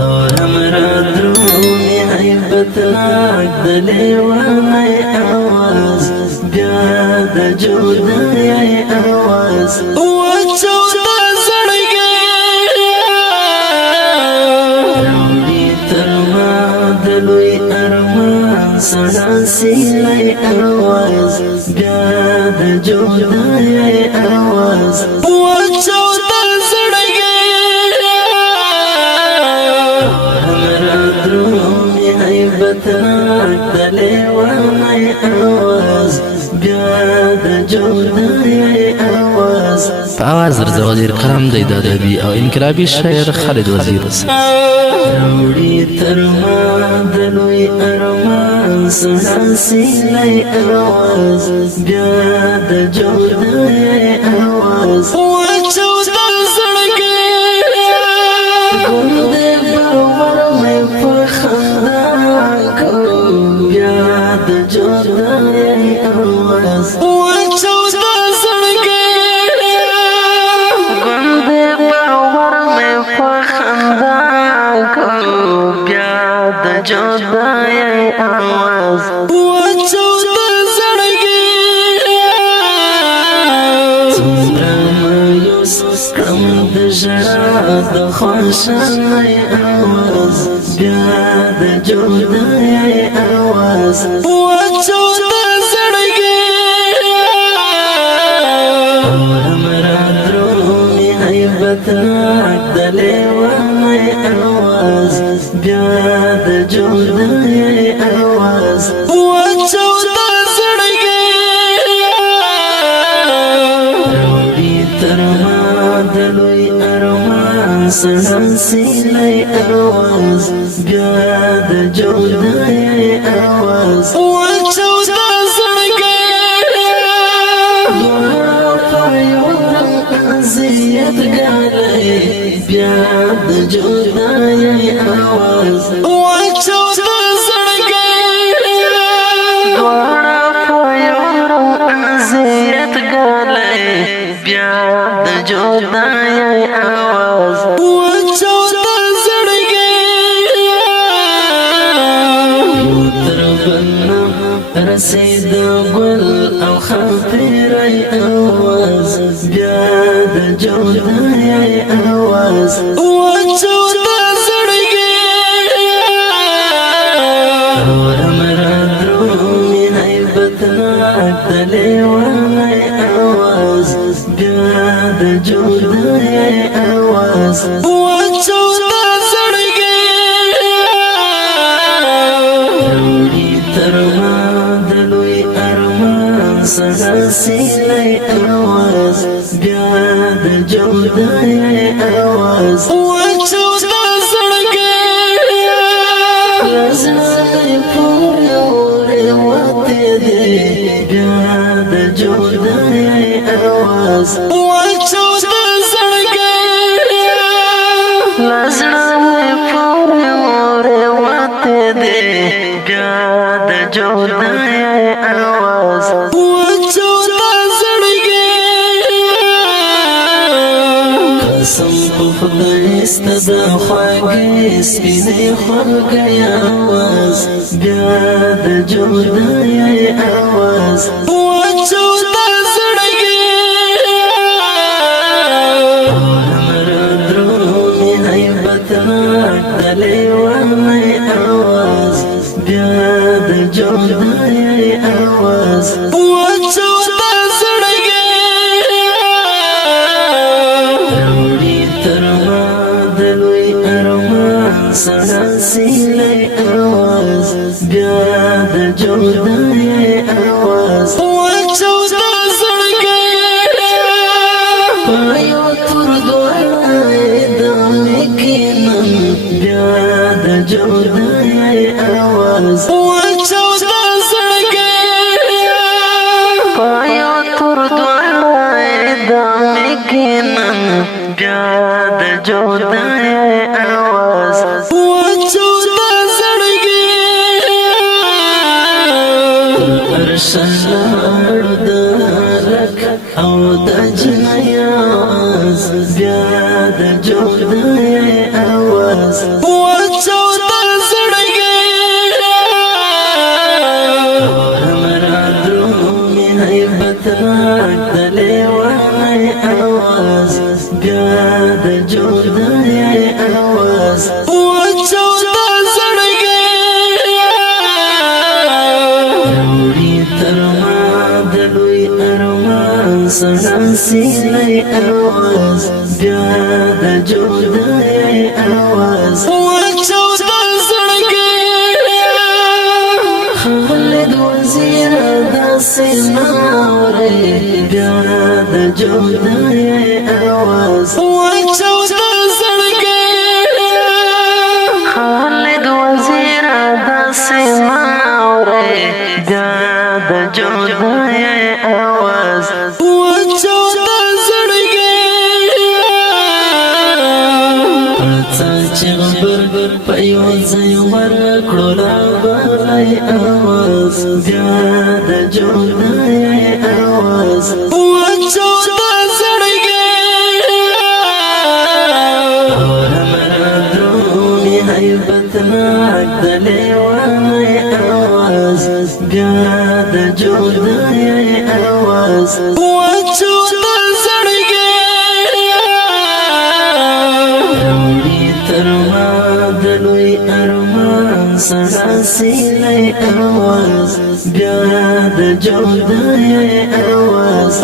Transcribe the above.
اور हमरा درومي عیبتناک دلیوانی آواز بیا د جودای آواز وچو د زړګي روړي تر ما د لوی ارمان سړا سیلای آواز بیا د جودای آواز وچو د زړګي عیبتناک دلیوانی آواز بیا د جودای آواز آواز رضا وزیر کلام دی د ادبي او انقلابي شاعر خالد وزیر روړي تر ما د لوی ارمان سړا سیلای آواز بیا د جودای آواز وچو د زړګي ګل دې باور مې په خندا بیا د جودای آواز وچو د زړګي ګل دې باور مې په خندا بیا د جودای آواز وچو د زړګي څومره مایوس کړم د ژړا د خوشالۍ آواز بیا د جودای آواز وچو د زړګي हमरा درومي عیبتناک دلیوانی آواز بیا د جودای آواز وچو د زړګي روړي تر ما د لوی ارمان سړا سیلای آواز بیا د جودای آواز وچو د زړګي زیت ګالای بیا د جودای آواز وچو د زړګي دواړه په یو زیت ګالای بیا د جودای آواز وچو د زړګي تر بلنا رسید ګل او خاطرای آواز بیا د جودای آواز وچو د زړګي हमरा درومي عیبتناک دلیوانی آواز بیا د جودای آواز وچو د زړګي روړي تر ما د لوی ارمان سړا سیلای آواز بیا د جودای آواز وچو د زړګي لزړګي پورې اورې وته دې بیا د جودای آواز وچو د زړګي لزړګي پورې اورې وته دې بیا د جودای آواز وچو د زړګي قسم په خدای ستدا خواږه سپینې خواږه آواز بیا د جودای آواز وچو د زړګي हमरा درومي عیبتناک دلیوانی آواز بیا د جودای آواز وچو د زړګي روړي تر ما د لوی ارمان سړا سیلای آواز بیا د جودای آواز وچو د زړګي پایو تر دوړای د میکینم بیا د جودای آواز وچو د زړګي پایو تر دوړای د میکینم بیا د جودای آواز وچو د زړګي ارشلاړو د لک او د جنایاز आवाज بیا د جدای आवाज وچودا زړګي روړي تر ما د لوی ارمان سړا سینې आवाज بیا د جدای आवाز وچودا زړګي خالد وزیر داسې ناورې بیا د جدای आवाज وچودا زړګي خالد وزیر داسې ناورې بیا د جدای आवाज وچودا زړګي پړڅا چې غبر په یو ځای ورکړو لا بلای आवाज بیا د جدای आवाज وچودا زړګي اورمرا درونی حیبت ناک د لیوانای आवाज بیا د جدای आवाज وچودا زړګي روړي تر ما د لوی ارمان سړا سینې आवाज بیا د جدای आवाज